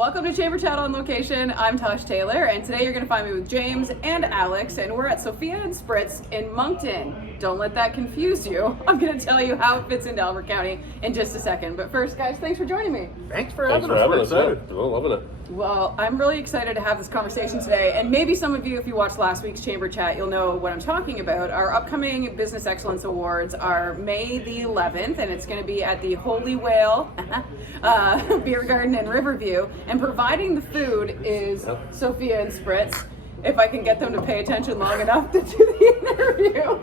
Welcome to Chamber Chat on Location. I'm Tosh Taylor, and today you're going to find me with James and Alex, and we're at Sophia and Spritz in Moncton. Don't let that confuse you. I'm going to tell you how it fits into Albert County in just a second. But first, guys, thanks for joining me. Thanks for having us. We're excited. We're loving it. Well, I'm really excited to have this conversation today, and maybe some of you, if you watched last week's Chamber Chat, you'll know what I'm talking about. Our upcoming Business Excellence Awards are May the 11th, and it's going to be at the Holy Whale Beer Garden in Riverview, and providing the food is Sophia and Spritz, if I can get them to pay attention long enough to do the interview.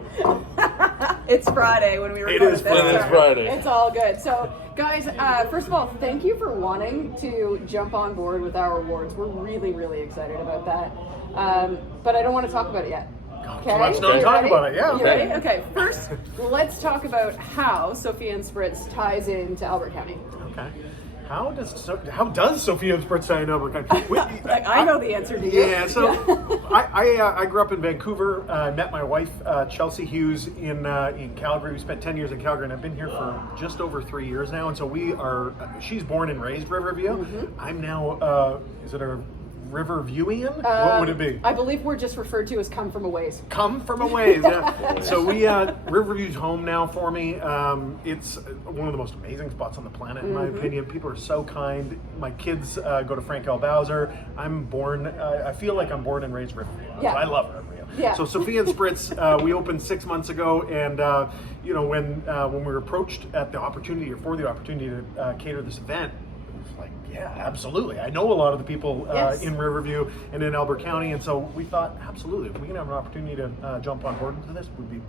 It's Friday when we record this. It is Friday. It's all good. So, guys, first of all, thank you for wanting to jump on board with our awards. We're really, really excited about that. But I don't want to talk about it yet. Okay? So let's not talk about it. Yeah. You ready? Okay. First, let's talk about how Sophia and Spritz ties into Albert County. Okay. How does Sophia Spritz tie in Albert County? I know the answer to you. Yeah. So I grew up in Vancouver. I met my wife Chelsea Hughes in Calgary. We spent 10 years in Calgary, and I've been here for just over 3 years now. And so we are. She's born and raised Riverview. Mm-hmm. I'm now. Is it a Riverviewian? What would it be? I believe we're just referred to as come from a ways. Come from a ways, yeah. So we Riverview's home now for me. It's one of the most amazing spots on the planet, in my opinion. People are so kind. My kids go to Frank L. Bowser. I feel like I'm born and raised Riverview. Yeah. So I love Riverview. Yeah. So Sophia and Spritz, we opened 6 months ago, and when we were approached for the opportunity to cater this event, like, yeah, absolutely. I know a lot of the people in Riverview and in Albert County, and so we thought, absolutely, if we can have an opportunity to jump on board into this, we'd be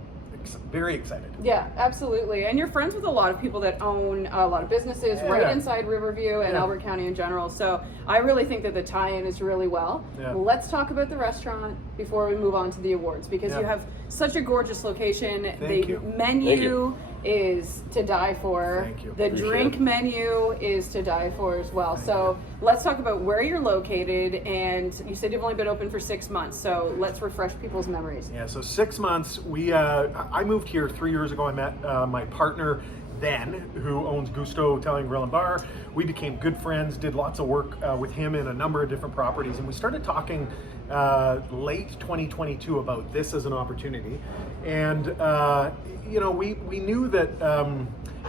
very excited. Yeah, absolutely. And you're friends with a lot of people that own a lot of businesses right inside Riverview and Albert County in general. So I really think that the tie-in is really well. Yeah. Let's talk about the restaurant before we move on to the awards, because you have such a gorgeous location. The menu is to die for. Thank you. The drink menu is to die for as well. So let's talk about where you're located, and you said you've only been open for 6 months, so let's refresh people's memories. Yeah, so 6 months. I moved here 3 years ago. I met my partner then, who owns Gusto Italian Grill and Bar. We became good friends, did lots of work with him in a number of different properties, and we started talking late 2022 about this as an opportunity. And we knew that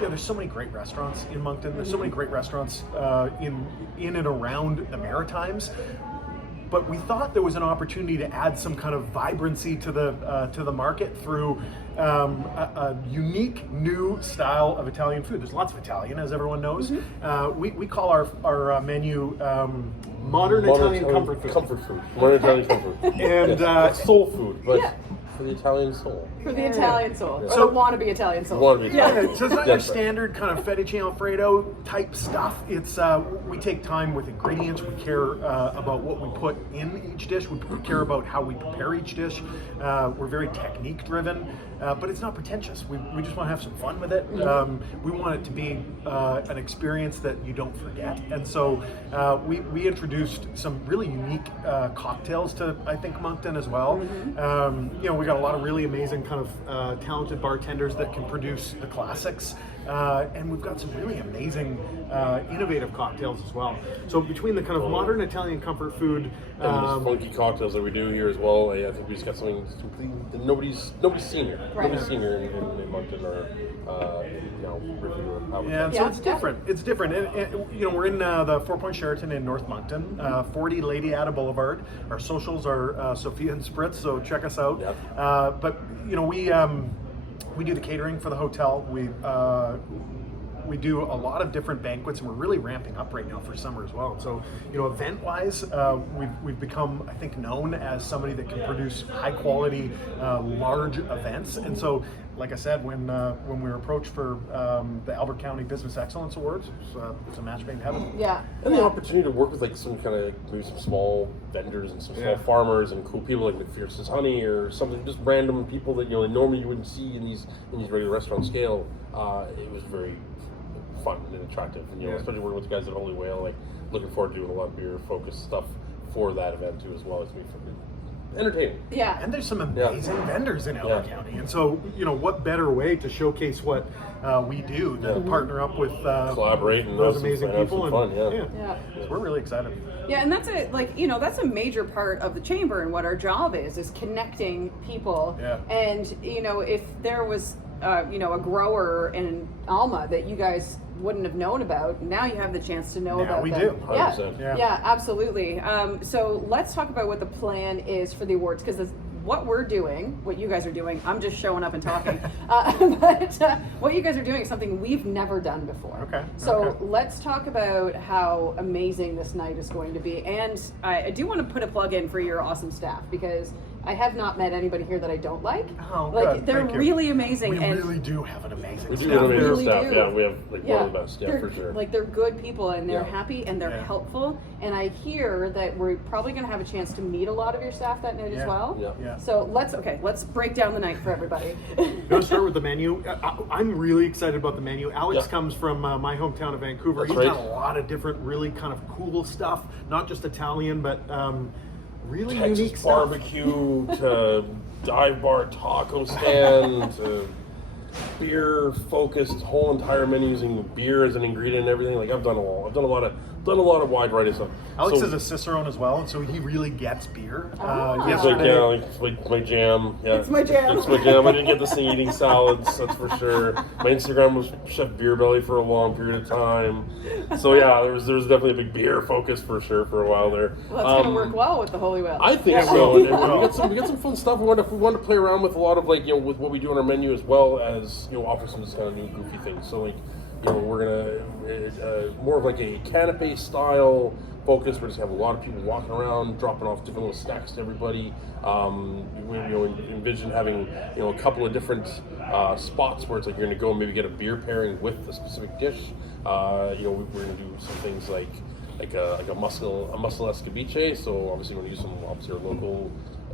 there's so many great restaurants in Moncton. There's so many great restaurants in and around the Maritimes. But we thought there was an opportunity to add some kind of vibrancy to the market through a unique new style of Italian food. There's lots of Italian, as everyone knows. We call our menu modern Italian comfort food. Comfort food. Modern Italian comfort. And soul food, but for the Italian soul. For the Italian soul. Yeah. So the wannabe Italian soul. So it's not your standard kind of fettuccine Alfredo type stuff. It's we take time with ingredients. We care about what we put in each dish. We care about how we prepare each dish. We're very technique driven, but it's not pretentious. We just want to have some fun with it. We want it to be an experience that you don't forget. And so we introduced some really unique cocktails to, I think, Moncton as well. We got a lot of really amazing kind of talented bartenders that can produce the classics, and we've got some really amazing innovative cocktails as well. So between the kind of modern Italian comfort food and those funky cocktails that we do here as well, I think we just got something that nobody's seen here. Right. Nobody's seen here in Moncton or Riverview or Albert. So it's different. It's different. And we're in the 4 Point Sheraton in North Moncton, 40 Lady Ada Boulevard. Our socials are Sophia and Spritz, so check us out. Yep. But we do the catering for the hotel. We do a lot of different banquets, and we're really ramping up right now for summer as well. So, event-wise, we've become, I think, known as somebody that can produce high-quality, large events. And so, like I said, when we were approached for the Albert County Business Excellence Awards, it's a match made in heaven. Yeah. And the opportunity to work with like some kind of maybe some small vendors and some small farmers and cool people like McPherson's Honey or something, just random people that normally you wouldn't see in these regular restaurant scale. It was very fun and attractive, and especially working with the guys at Holy Whale, like looking forward to doing a lot of beer focused stuff for that event too as well. It's gonna be entertaining. Yeah. And there's some amazing vendors in LA County. And so, what better way to showcase what we do than partner up with collaborate and those have amazing some people. fun, So we're really excited. Yeah, and that's that's a major part of the chamber and what our job is connecting people. Yeah. And if there was a grower in Alma that you guys wouldn't have known about, now you have the chance to know Now about we them. do. 100%. Yeah, absolutely. So let's talk about what the plan is for the awards, because what we're doing, what you guys are doing, I'm just showing up and talking. But what you guys are doing is something we've never done before. Okay. So let's talk about how amazing this night is going to be. And I do want to put a plug in for your awesome staff, because I have not met anybody here that I don't like. Oh, like good. they're Thank you. really amazing. We and really do have an amazing We do staff. have amazing Really staff. do. Yeah, we have one of the best. Yeah, they're, for sure. Like they're good people and they're Yeah. happy and they're Yeah. helpful. And I hear that we're probably going to have a chance to meet a lot of your staff that night as well. Yeah. So let's break down the night for everybody. Go start with the menu. I'm really excited about the menu. Alex Yeah. comes from my hometown of Vancouver. That's He's right. done a lot of different, really kind of cool stuff. Not just Italian, but really unique Texas stuff. barbecue to dive bar taco stand to beer focused whole entire menu using beer as an ingredient and everything. Like I've done a lot of wide variety of stuff. Alex So- is a Cicerone as well, and so he really gets beer. Ah. It's like, Yesterday, it's like my jam. Yeah. It's my jam. It's my jam. I didn't get this thing eating salads, that's for sure. My Instagram was Chef Beer Belly for a long period of time. So yeah, there was definitely a big beer focus for sure for a while there. Well, that's going to work well with the Holy Whale. I think Yeah, so. we And will. we got some fun stuff. We want to play around with a lot of with what we do on our menu, as well as offer some kind of new goofy things. So we're gonna more of like a canapé style focus. We're just gonna have a lot of people walking around, dropping off different little snacks to everybody. We envision having a couple of different spots where it's like you're gonna go and maybe get a beer pairing with a specific dish. We're gonna do some things like a mussel escabeche. So obviously we're gonna use some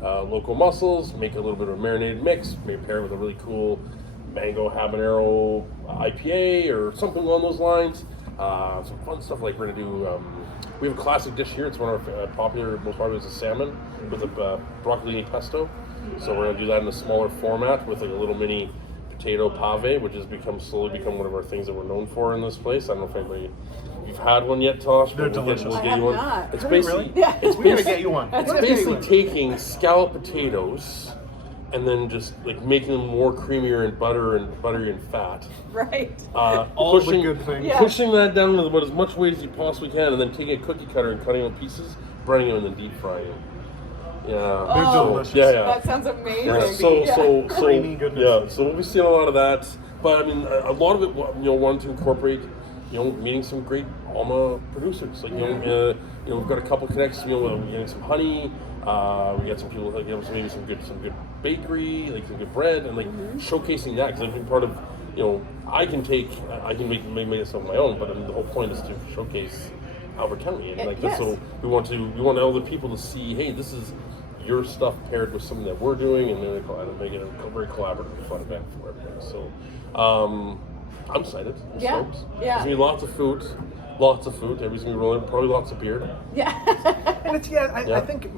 our local mussels, make a little bit of a marinated mix, maybe pair it with a really cool mango habanero IPA or something along those lines. Some fun stuff like we're gonna do. We have a classic dish here. It's one of our most popular is a salmon with a broccoli pesto. So we're gonna do that in a smaller format with like a little mini potato pave, which has slowly become one of our things that we're known for in this place. I don't know if you've had one yet, Tosh. They're but delicious. We'll I get have you one. not. It's Are they basically really? Yeah. it's we gotta basically get you one. That's We gotta it's get you basically one. taking scalloped potatoes and then just like making them more creamier and buttery and fat. Right. All the good things. Yeah. Pushing that down with about as much weight as you possibly can, and then taking a cookie cutter and cutting it in pieces, burning it, and then deep frying it. Yeah. They're Oh, delicious. Yeah, yeah. That sounds amazing. Yeah, Yeah. Creamy goodness. yeah, so we'll be seeing a lot of that. But I mean, a lot of it, wanted to incorporate, meeting some great Alma producers. Like, we've got a couple connects. We're getting some honey. We got some people like maybe some good bakery, like some good bread, and like showcasing that, because I've been part of. I can make this of my own, but the whole point is to showcase Albert County, and like Yes. so we want other people to see, hey, this is your stuff paired with something that we're doing, and then make it a very collaborative, fun event for everybody. So I'm excited. I'm Yeah. stoked. Yeah. There's gonna be lots of food. Everybody's gonna be rolling. Probably lots of beer. Yeah. And I think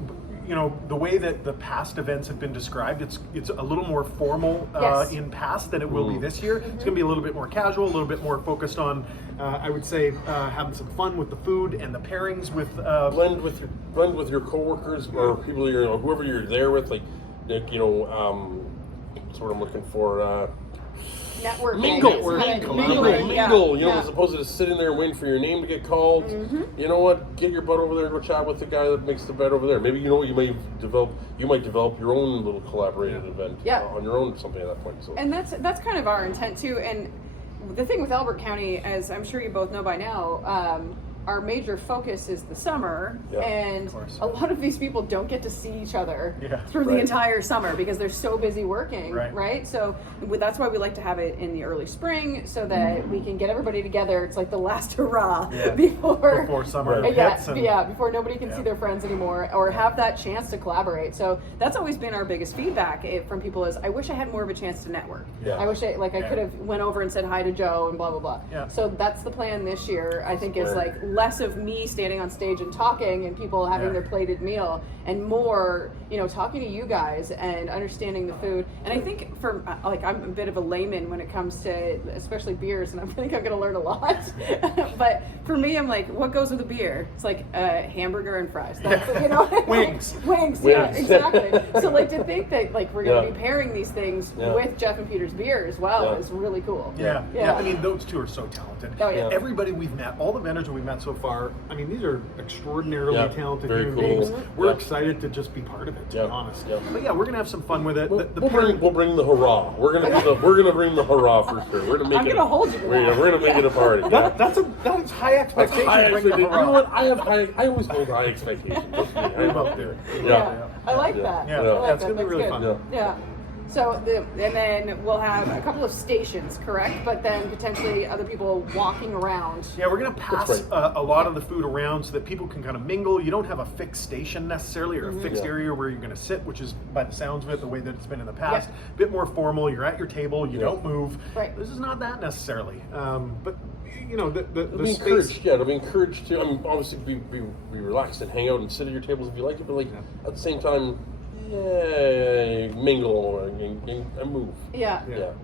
the way that the past events have been described, it's a little more formal Yes. in past than it will be this year. It's going to be a little bit more casual, a little bit more focused on, I would say, having some fun with the food and the pairings with. Blend with your coworkers or people whoever you're there with. Like, that's what I'm looking for. Networking. Mingle, It's kind of mingle, mingling, yeah. Yeah. as opposed to just sitting there waiting for your name to get called. You know what? Get your butt over there and go chat with the guy that makes the bread over there. Maybe you might develop your own little collaborative event on your own or something at that point. So. And that's kind of our intent too. And the thing with Albert County, as I'm sure you both know by now, our major focus is the summer, Yeah, and of course. a lot of these people don't get to see each other Yeah, through the right. entire summer because they're so busy working, Right. right? So that's why we like to have it in the early spring so that we can get everybody together. It's like the last hurrah Yeah. before summer Right. hits. before nobody can see Yeah. their friends anymore or have that chance to collaborate. So that's always been our biggest feedback from people is, I wish I had more of a chance to network. Yeah. I wish I Yeah. could have went over and said hi to Joe and blah blah blah. Yeah. So that's the plan this year. I think is like less of me standing on stage and talking and people having their plated meal, and more, talking to you guys and understanding the food. And I think for I'm a bit of a layman when it comes to especially beers, and I think I'm going to learn a lot. But for me, I'm like, what goes with a beer? It's like a hamburger and fries. That's, Wings. Wings. Yeah, exactly. So to think that we're going to be pairing these things with Jeff and Peter's beer as well is really cool. Yeah. I mean, those two are so talented. Oh, yeah. Everybody we've met, all the vendors that we've met so far, I mean, these are extraordinarily talented very human cool. beings. We're excited to just be part of it, to be honest. But we're gonna have some fun with it. We'll bring the hurrah. We're gonna bring the hurrah for sure. We're gonna make I'm gonna hold you to that. We're gonna make it a party. That's high expectations. You know what? I always hold high expectations. We both do. I like that. Yeah, I like it's gonna be really fun. Yeah. So and then we'll have a couple of stations, correct? But then potentially other people walking around. Yeah, we're going to pass a lot of the food around so that people can kind of mingle. You don't have a fixed station necessarily or a fixed area where you're going to sit, which is, by the sounds of it, the way that it's been in the past. A bit more formal. You're at your table. You don't move. Right. This is not that necessarily. But, the be space... encouraged, it'll be encouraged to, obviously be relaxed and hang out and sit at your tables if you like it, but at the same time, mingle and move. Yeah.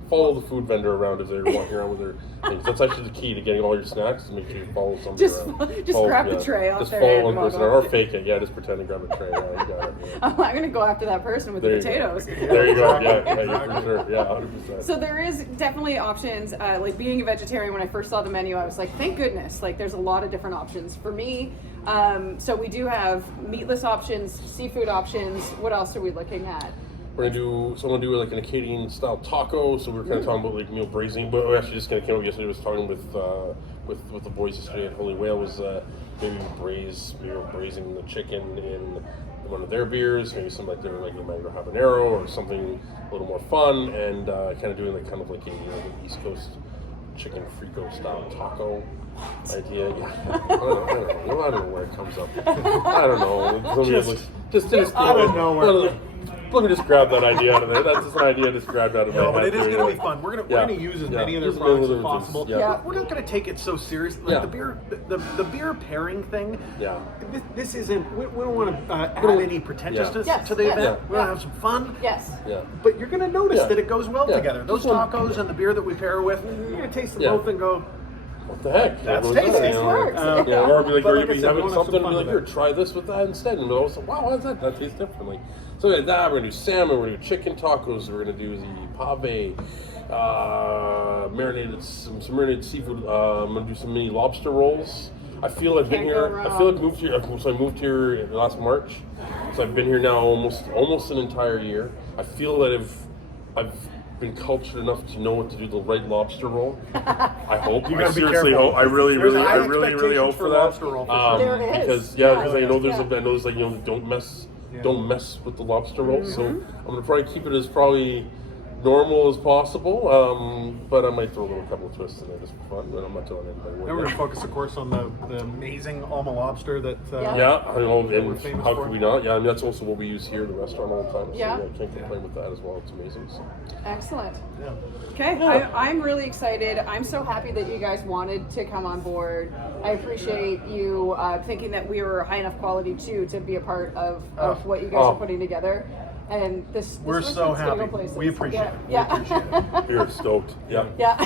Follow the food vendor around as they're walking around with their things. That's actually the key to getting all your snacks. Is make sure you follow somebody around. Just grab the tray off just their follow hand. one person or fake it. Yeah, just pretend to grab a tray. Yeah, you got it. I'm gonna go after that person with the potatoes. There you go. Yeah, for sure. Yeah, 100%. So there is definitely options. Being a vegetarian, when I first saw the menu, I was like, thank goodness. There's a lot of different options for me. So we do have meatless options, seafood options. What else are we looking at? We're gonna do an Acadian style taco. So we were kind of talking about braising, but we actually just kind of came up yesterday. Was talking with the boys yesterday at Holy Whale was maybe braising the chicken in one of their beers, maybe some different mango habanero or something a little more fun, and kind of doing an East Coast chicken frico style taco idea. I don't know where it comes up. I don't know. Just out of nowhere. Let me just grab that idea out of there. That's just an idea just grabbed out of my head. No, but it is going to be fun. We're going to use as many of their products as possible. We're not going to take it so seriously. The beer pairing thing. Yeah. This isn't. We don't want to add any pretentiousness to the event. We're going to have some fun. Yes. Yeah. But you're going to notice that it goes well together. Those tacos and the beer that we pair with, you're going to taste them both and go, what the heck? That's tasty. Or be having something and be like, here, try this with that instead. And also, wow, why is that? That tastes differently. So we're going to do salmon, we're going to do chicken tacos, we're going to do the pave, some marinated seafood. I'm going to do some mini lobster rolls. I feel I've been here. I feel I've moved here. So I moved here last March. So I've been here now almost an entire year. I feel that I've been cultured enough to know what to do the right lobster roll. I hope. I seriously hope. I really hope for that. Lobster roll for sure. There it is. Because I know there's don't mess with the lobster roll. So I'm gonna probably keep it as normal as possible, but I might throw a couple of twists in there just for fun. But I'm not telling anybody. Then we're going to focus, of course, on the amazing Alma lobster that. I know, and how could we not? Yeah, that's also what we use here in the restaurant all the time. So I can't complain with that as well. It's amazing. So. Excellent. Yeah. Okay, I'm really excited. I'm so happy that you guys wanted to come on board. I appreciate you thinking that we were high enough quality too to be a part of what you guys are putting together. And this we're so happy. We appreciate it. Yeah. We're stoked. Yeah. Yeah.